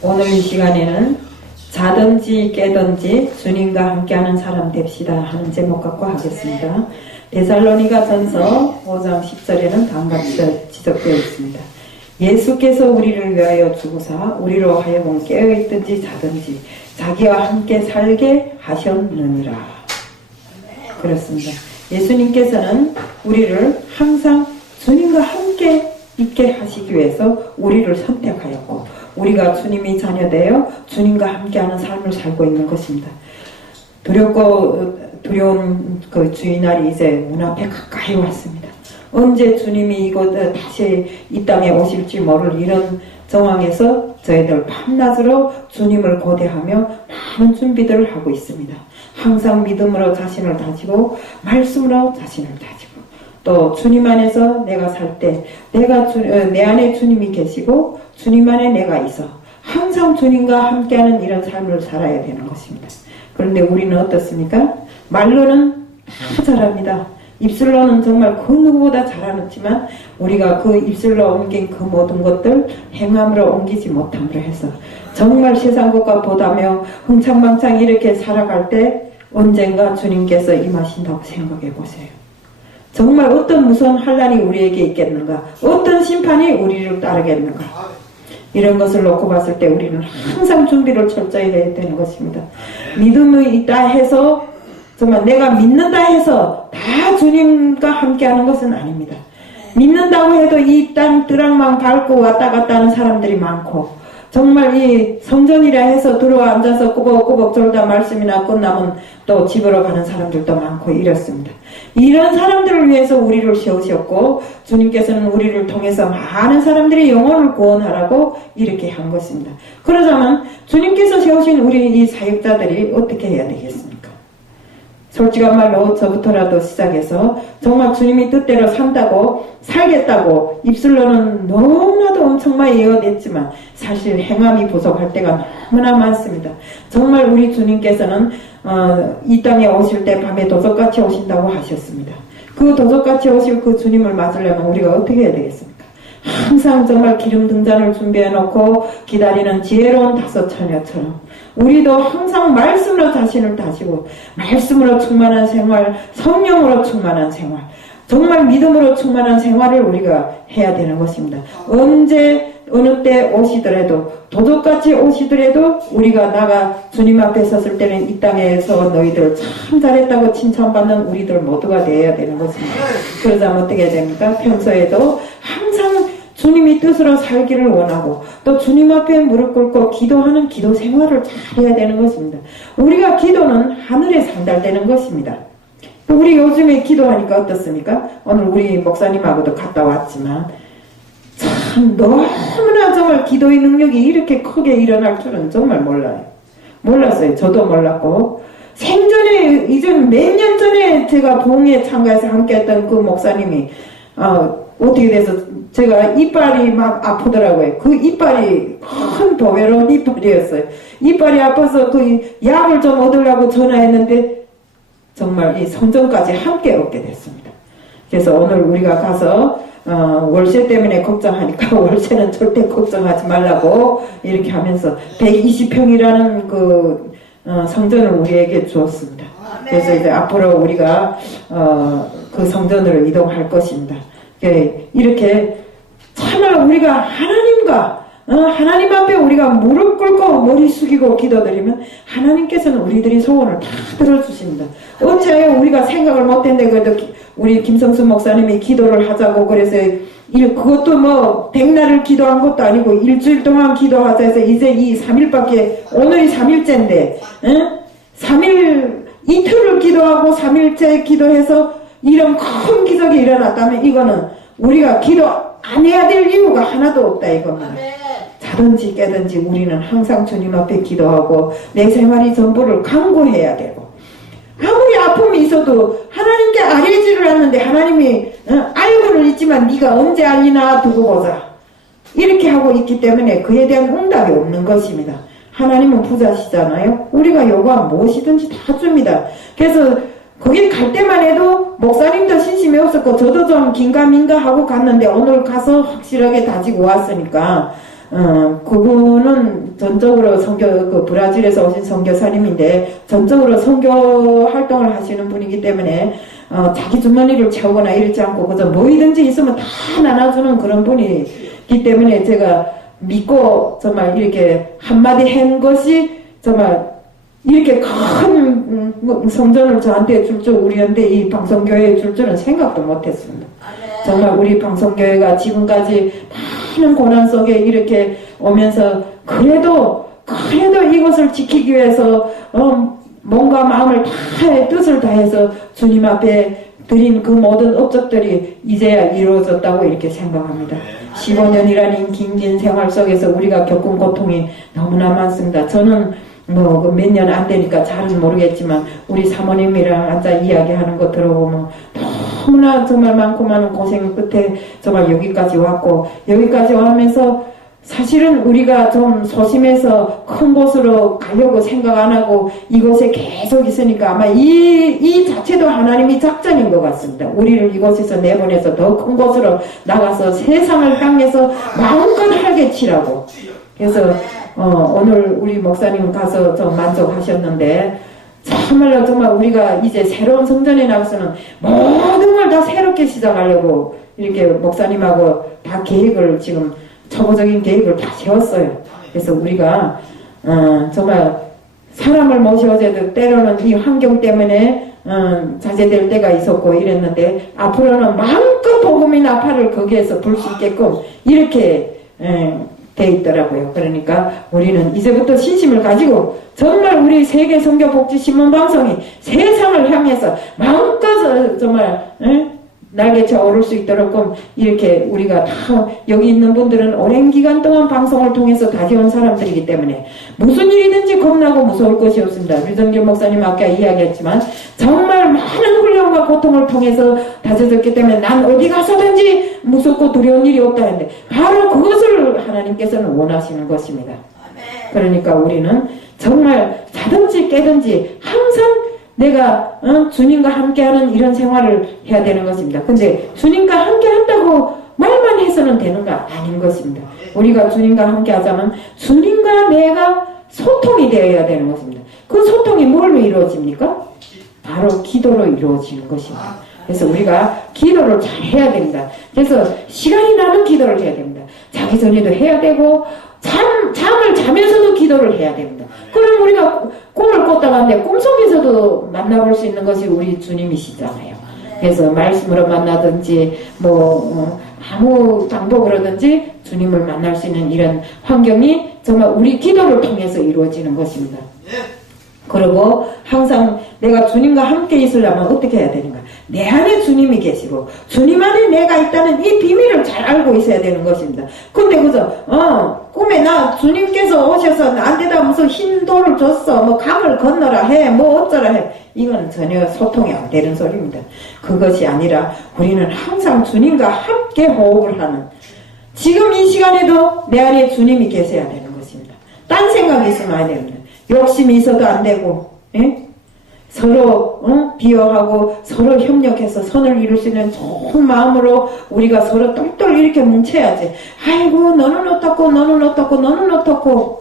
오늘 이 시간에는 자든지 깨든지 주님과 함께하는 사람 됩시다 하는 제목 갖고 하겠습니다. 데살로니가 전서 5장 10절에는 다음같이 지적되어 있습니다. 예수께서 우리를 위하여 죽으사 우리로 하여금 깨어있든지 자든지 자기와 함께 살게 하셨느니라. 그렇습니다. 예수님께서는 우리를 항상 주님과 함께 있게 하시기 위해서 우리를 선택하였고, 우리가 주님이 자녀되어 주님과 함께하는 삶을 살고 있는 것입니다. 두려운 그 주의날이 이제 문 앞에 가까이 왔습니다. 언제 주님이 이곳 다시 이 땅에 오실지 모를 이런 정황에서 저희들 밤낮으로 주님을 고대하며 많은 준비들을 하고 있습니다. 항상 믿음으로 자신을 다지고 말씀으로 자신을 다지고, 또 주님 안에서 내가 살 때 내 안에 주님이 계시고 주님 안에 내가 있어 항상 주님과 함께하는 이런 삶을 살아야 되는 것입니다. 그런데 우리는 어떻습니까? 말로는 다 잘합니다. 입술로는 정말 그 누구보다 잘하지만 우리가 그 입술로 옮긴 그 모든 것들 행함으로 옮기지 못함으로 해서 정말 세상 것과 보다며 흥청망청 이렇게 살아갈 때 언젠가 주님께서 임하신다고 생각해 보세요. 정말 어떤 무서운 환난이 우리에게 있겠는가? 어떤 심판이 우리를 따르겠는가? 이런 것을 놓고 봤을 때 우리는 항상 준비를 철저히 해야 되는 것입니다. 믿음이 있다 해서 정말 내가 믿는다 해서 다 주님과 함께하는 것은 아닙니다. 믿는다고 해도 이 땅 드락만 밟고 왔다 갔다 하는 사람들이 많고, 정말 이 성전이라 해서 들어와 앉아서 꾸벅꾸벅 졸다 말씀이나 끝나면 또 집으로 가는 사람들도 많고 이렇습니다. 이런 사람들을 위해서 우리를 세우셨고, 주님께서는 우리를 통해서 많은 사람들이 영혼을 구원하라고 이렇게 한 것입니다. 그러자면 주님께서 세우신 우리 이 사역자들이 어떻게 해야 되겠습니까? 솔직한 말로 저부터라도 시작해서 정말 주님이 뜻대로 산다고 살겠다고 입술로는 너무나도 엄청 많이 이어냈지만 사실 행함이 부족할 때가 너무나 많습니다. 정말 우리 주님께서는 이 땅에 오실 때 밤에 도적같이 오신다고 하셨습니다. 그 도적같이 오실 그 주님을 맞으려면 우리가 어떻게 해야 되겠습니까? 항상 정말 기름 등잔을 준비해 놓고 기다리는 지혜로운 다섯 처녀처럼 우리도 항상 말씀으로 자신을 다지고 말씀으로 충만한 생활, 성령으로 충만한 생활, 정말 믿음으로 충만한 생활을 우리가 해야 되는 것입니다. 언제 어느 때 오시더라도 도둑같이 오시더라도 우리가 나가 주님 앞에 섰을 때는 이 땅에서 너희들 참 잘했다고 칭찬받는 우리들 모두가 되어야 되는 것입니다. 그러자면 어떻게 해야 됩니까? 평소에도 항상 주님이 뜻으로 살기를 원하고 또 주님 앞에 무릎 꿇고 기도하는 기도 생활을 잘 해야 되는 것입니다. 우리가 기도는 하늘에 상달되는 것입니다. 우리 요즘에 기도하니까 어떻습니까? 오늘 우리 목사님하고도 갔다 왔지만 참 너무나 정말 기도의 능력이 이렇게 크게 일어날 줄은 정말 몰랐어요. 저도 몰랐고 생전에 이전 몇 년 전에 제가 부흥회 참가해서 함께했던 그 목사님이 어떻게 돼서 제가 이빨이 막 아프더라고요. 그 이빨이 큰 도외로운 이빨이었어요. 이빨이 아파서 그 약을 좀 얻으려고 전화했는데 정말 이 성전까지 함께 얻게 됐습니다. 그래서 오늘 우리가 가서 월세 때문에 걱정하니까 월세는 절대 걱정하지 말라고 이렇게 하면서 120평이라는 그 성전을 우리에게 주었습니다. 그래서 이제 앞으로 우리가 그 성전으로 이동할 것입니다. 이렇게 참으로 우리가 하나님과 하나님 앞에 우리가 무릎 꿇고 머리 숙이고 기도드리면 하나님께서는 우리들이 소원을 다 들어주십니다. 어찌하여 우리가 생각을 못했는데 그래도 우리 김성수 목사님이 기도를 하자고 그래서 그것도 뭐 백날을 기도한 것도 아니고 일주일 동안 기도하자 해서 이제 이 3일밖에 오늘이 3일째인데 3일 이틀을 기도하고 3일째 기도해서 이런 큰 기적이 일어났다면 이거는 우리가 기도 안 해야 될 이유가 하나도 없다 이겁니다. 자든지 깨든지 우리는 항상 주님 앞에 기도하고 내 생활이 전부를 강구해야 되고 아무리 아픔이 있어도 하나님께 알리지를 않는데 하나님이 알고는 있지만 네가 언제 알리나 두고 보자 이렇게 하고 있기 때문에 그에 대한 응답이 없는 것입니다. 하나님은 부자시잖아요. 우리가 요구하면 무엇이든지 다 줍니다. 그래서 거기 갈 때만 해도 목사님도 신심이 없었고 저도 좀 긴가민가 하고 갔는데 오늘 가서 확실하게 다지고 왔으니까 그분은 전적으로 브라질에서 오신 선교사님인데, 전적으로 선교 활동을 하시는 분이기 때문에, 자기 주머니를 채우거나 이러지 않고, 그저 뭐이든지 있으면 다 나눠주는 그런 분이기 때문에 제가 믿고 정말 이렇게 한마디 한 것이 정말 이렇게 큰 성전을 저한테 줄 줄, 우리한테 이 방송교회에 줄 줄은 생각도 못했습니다. 정말 우리 방송교회가 지금까지 많은 고난 속에 이렇게 오면서 그래도 이것을 지키기 위해서 몸과 마음을 다해 뜻을 다해서 주님 앞에 드린 그 모든 업적들이 이제야 이루어졌다고 이렇게 생각합니다. 15년이라는 긴 생활 속에서 우리가 겪은 고통이 너무나 많습니다. 저는 뭐 몇 년 안 되니까 잘은 모르겠지만 우리 사모님이랑 앉아 이야기하는 거 들어보면 너무나 정말 많고 많은 고생 끝에 정말 여기까지 왔고, 여기까지 오면서 사실은 우리가 좀 소심해서 큰 곳으로 가려고 생각 안 하고 이곳에 계속 있으니까 아마 이 자체도 하나님이 작전인 것 같습니다. 우리를 이곳에서 내보내서 더 큰 곳으로 나가서 세상을 향해서 마음껏 활개치라고. 그래서 오늘 우리 목사님 가서 좀 만족하셨는데, 참말로 정말 우리가 이제 새로운 성전에 나가서는 모든 걸 다 새롭게 시작하려고 이렇게 목사님하고 다 계획을 지금 초보적인 계획을 다 세웠어요. 그래서 우리가 정말 사람을 모셔도 때로는 이 환경 때문에 자제될 때가 있었고 이랬는데, 앞으로는 마음껏 복음이나 팔을 거기에서 불 수 있게끔 이렇게 돼 있더라고요. 그러니까 우리는 이제부터 신심을 가지고 정말 우리 세계 선교 복지 신문 방송이 세상을 향해서 마음껏 정말 날개쳐 오를 수 있도록 이렇게 우리가 다 여기 있는 분들은 오랜 기간 동안 방송을 통해서 다져온 사람들이기 때문에 무슨 일이든지 겁나고 무서울 것이 없습니다. 류정길 목사님 아까 이야기했지만 정말 많은 훈련과 고통을 통해서 다져졌기 때문에 난 어디 가서든지 무섭고 두려운 일이 없다 했는데, 바로 그것을 하나님께서는 원하시는 것입니다. 그러니까 우리는 정말 자든지 깨든지 항상 내가 주님과 함께하는 이런 생활을 해야 되는 것입니다. 근데 주님과 함께 한다고 말만 해서는 되는 거 아닌 것입니다. 우리가 주님과 함께 하자면 주님과 내가 소통이 되어야 되는 것입니다. 그 소통이 뭘로 이루어집니까? 바로 기도로 이루어지는 것입니다. 그래서 우리가 기도를 잘 해야 됩니다. 그래서 시간이 나면 기도를 해야 됩니다. 자기 전에도 해야 되고 잠을 자면서도 기도를 해야 됩니다. 그럼 우리가 꿈을 꿨다가 하는데 꿈속에서도 만나볼 수 있는 것이 우리 주님이시잖아요. 그래서 말씀으로 만나든지 아무 방법으로든지 주님을 만날 수 있는 이런 환경이 정말 우리 기도를 통해서 이루어지는 것입니다. 그리고 항상 내가 주님과 함께 있으려면 어떻게 해야 되는가? 내 안에 주님이 계시고 주님 안에 내가 있다는 이 비밀을 잘 알고 있어야 되는 것입니다. 근데 그저 꿈에 나 주님께서 오셔서 나한테다 무슨 흰 돌을 줬어, 뭐 강을 건너라 해, 뭐 어쩌라 해, 이건 전혀 소통이 안 되는 소리입니다. 그것이 아니라 우리는 항상 주님과 함께 호흡을 하는, 지금 이 시간에도 내 안에 주님이 계셔야 되는 것입니다. 딴 생각이 있으면 안 됩니다. 욕심이 있어도 안 되고, 서로 비워하고 서로 협력해서 선을 이룰 수 있는 좋은 마음으로 우리가 서로 똘똘 이렇게 뭉쳐야지. 아이고 너는 어떻고 너는 어떻고 너는 어떻고,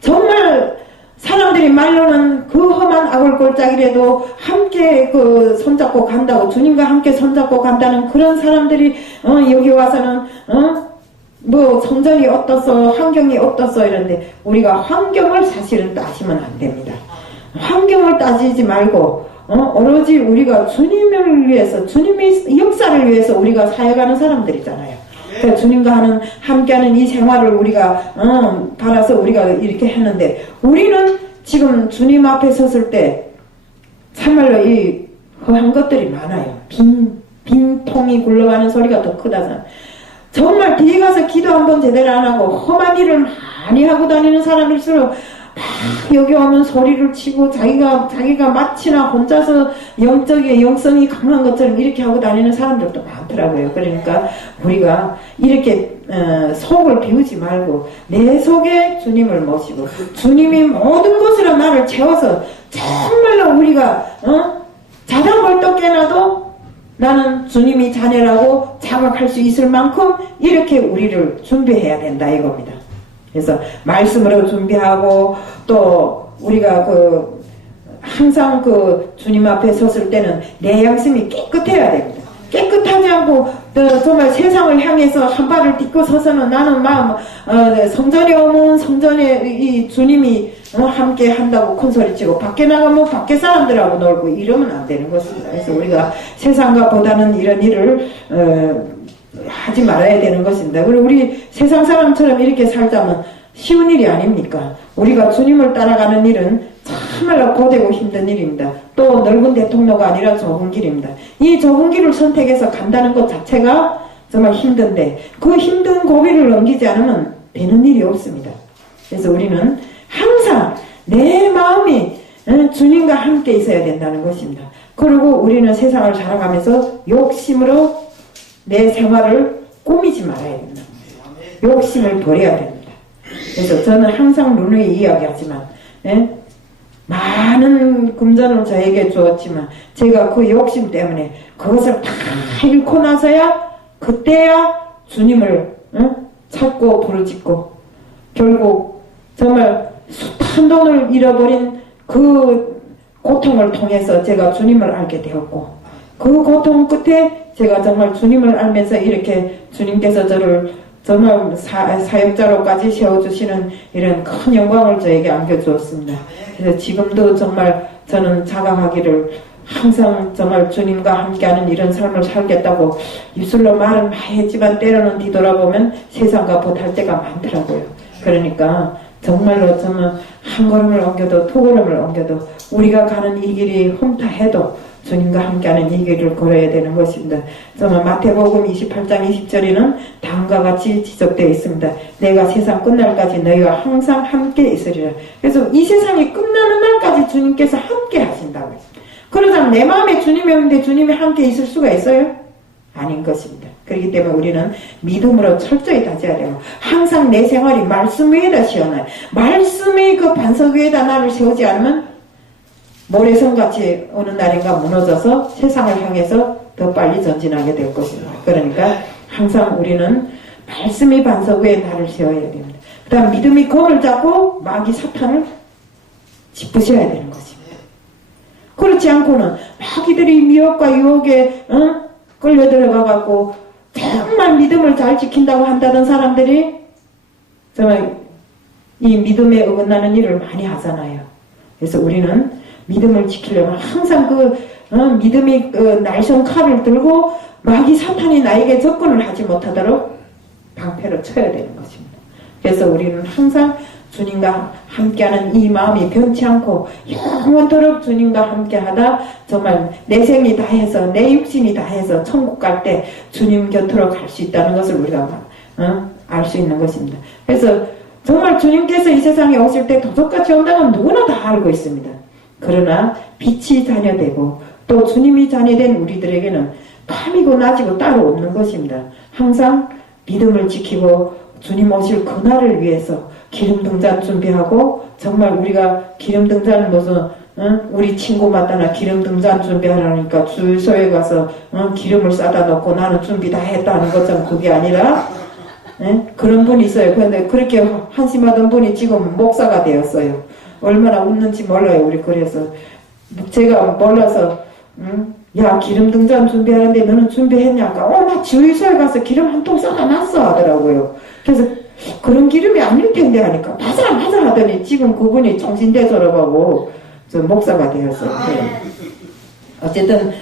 정말 사람들이 말로는 그 험한 아굴골짜기라도 함께 손잡고 간다고, 주님과 함께 손잡고 간다는 그런 사람들이 여기 와서는 뭐 성전이 어떻소, 환경이 어떻소 이런데, 우리가 환경을 사실은 따지면 안 됩니다. 환경을 따지지 말고 오로지 우리가 주님을 위해서, 주님의 역사를 위해서 우리가 살아가는 사람들이잖아요. 그러니까 주님과 함께하는 이 생활을 우리가 바라서 우리가 이렇게 했는데, 우리는 지금 주님 앞에 섰을 때 참말로 이 허한 것들이 많아요. 빈 통이 굴러가는 소리가 더 크다잖아. 정말 뒤에 가서 기도 한번 제대로 안 하고 험한 일을 많이 하고 다니는 사람일수록 여기 오면 소리를 치고 자기가 마치나 혼자서 영성이 강한 것처럼 이렇게 하고 다니는 사람들도 많더라고요. 그러니까 우리가 이렇게 속을 비우지 말고 내 속에 주님을 모시고 주님이 모든 것으로 나를 채워서 정말로 우리가 자다 벌떡 깨나도 나는 주님이 자녀라고 자각할 수 있을 만큼 이렇게 우리를 준비해야 된다 이겁니다. 그래서 말씀으로 준비하고 또 우리가 항상 주님 앞에 섰을 때는 내 양심이 깨끗해야 됩니다. 깨끗하지 않고 정말 세상을 향해서 한 발을 딛고 서서는 나는 성전에 오면 성전에 이 주님이 함께 한다고 큰소리치고 밖에 나가면 밖에 사람들하고 놀고 이러면 안 되는 것입니다. 그래서 우리가 세상과 보다는 이런 일을 하지 말아야 되는 것입니다. 그리고 우리 세상 사람처럼 이렇게 살자면 쉬운 일이 아닙니까? 우리가 주님을 따라가는 일은 참말로 고되고 힘든 일입니다. 또 넓은 대통로가 아니라 좁은 길입니다. 이 좁은 길을 선택해서 간다는 것 자체가 정말 힘든데 그 힘든 고비를 넘기지 않으면 되는 일이 없습니다. 그래서 우리는 항상 내 마음이 주님과 함께 있어야 된다는 것입니다. 그리고 우리는 세상을 살아가면서 욕심으로 내 생활을 꾸미지 말아야 된다. 욕심을 버려야 됩니다. 그래서 저는 항상 누누이 이야기하지만 많은 금전을 저에게 주었지만 제가 그 욕심 때문에 그것을 다 잃고 나서야 그때야 주님을 찾고 부르짖고 결국 정말 숱한 돈을 잃어버린 그 고통을 통해서 제가 주님을 알게 되었고 그 고통 끝에 제가 정말 주님을 알면서 이렇게 주님께서 저를 정말 사역자로까지 세워주시는 이런 큰 영광을 저에게 안겨주었습니다. 그래서 지금도 정말 저는 자각하기를 항상 정말 주님과 함께하는 이런 삶을 살겠다고 입술로 말은 많이 했지만 때로는 뒤돌아보면 세상과 못할 때가 많더라고요. 그러니까 정말로 정말 한 걸음을 옮겨도 두 걸음을 옮겨도 우리가 가는 이 길이 흠타해도 주님과 함께하는 이 길을 걸어야 되는 것입니다. 정말 마태복음 28장 20절에는 다음과 같이 지적되어 있습니다. 내가 세상 끝날까지 너희와 항상 함께 있으리라. 그래서 이 세상이 끝나는 날까지 주님께서 함께 하신다고 했습니다. 그러자면 내 마음에 주님이 없는데 주님이 함께 있을 수가 있어요? 아닌 것입니다. 그렇기 때문에 우리는 믿음으로 철저히 다져야 되고 항상 내 생활이 말씀 위에다 세워놔요. 말씀의 그 반석 위에다 나를 세우지 않으면 모래성같이 어느 날인가 무너져서 세상을 향해서 더 빨리 전진하게 될 것입니다. 그러니까 항상 우리는 말씀의 반석 위에 나를 세워야 됩니다. 그 다음 믿음이 검을 잡고 마귀 사탄을 짚으셔야 되는 것입니다. 그렇지 않고는 마귀들이 미혹과 유혹에 끌려 들어가갖고 정말 믿음을 잘 지킨다고 한다던 사람들이 정말 이 믿음에 어긋나는 일을 많이 하잖아요. 그래서 우리는 믿음을 지키려면 항상 믿음이 날선 칼을 들고 마귀 사탄이 나에게 접근을 하지 못하도록 방패로 쳐야 되는 것입니다. 그래서 우리는 항상 주님과 함께하는 이 마음이 변치 않고 영원토록 주님과 함께하다 정말 내 생이 다해서 내 육신이 다해서 천국 갈 때 주님 곁으로 갈 수 있다는 것을 우리가 알 수 있는 것입니다. 그래서 정말 주님께서 이 세상에 오실 때 도둑같이 온다는 건 누구나 다 알고 있습니다. 그러나 빛이 자녀되고 또 주님이 자녀된 우리들에게는 밤이고 낮이고 따로 없는 것입니다. 항상 믿음을 지키고 주님 오실 그날을 위해서 기름등잔 준비하고 정말 우리가 기름등잔 무슨 우리 친구 마다나 기름등잔 준비하라니까 주유소에 가서 기름을 싸다 놓고 나는 준비 다 했다는 것처럼 그게 아니라 그런 분이 있어요. 그런데 그렇게 한심하던 분이 지금 목사가 되었어요. 얼마나 웃는지 몰라요. 우리 그래서 제가 몰라서 야 기름등잔 준비하는데 너는 준비했냐니까 나 주유소에 가서 기름 한 통 쏟아 놨어 하더라고요. 그래서 그런 기름이 아닐 텐데 하니까 맞아 하더니 지금 그분이 정신대졸업하고 저 목사가 되었어요. 어쨌든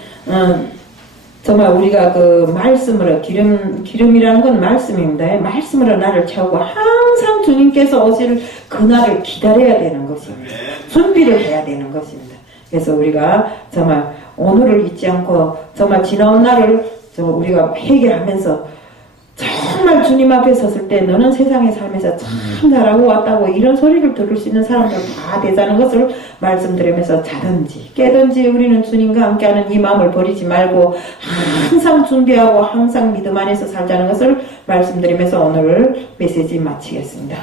정말 우리가 그 말씀으로 기름이라는 건 말씀입니다. 말씀으로 나를 채우고 항상 주님께서 오실 그날을 기다려야 되는 것입니다. 준비를 해야 되는 것입니다. 그래서 우리가 정말 오늘을 잊지 않고 정말 지나온 날을 우리가 회개하면서 정말 주님 앞에 섰을 때 너는 세상에 살면서 참 잘하고 왔다고 이런 소리를 들을 수 있는 사람들 다 되자는 것을 말씀드리면서 자든지 깨든지 우리는 주님과 함께하는 이 마음을 버리지 말고 항상 준비하고 항상 믿음 안에서 살자는 것을 말씀드리면서 오늘 메시지 마치겠습니다.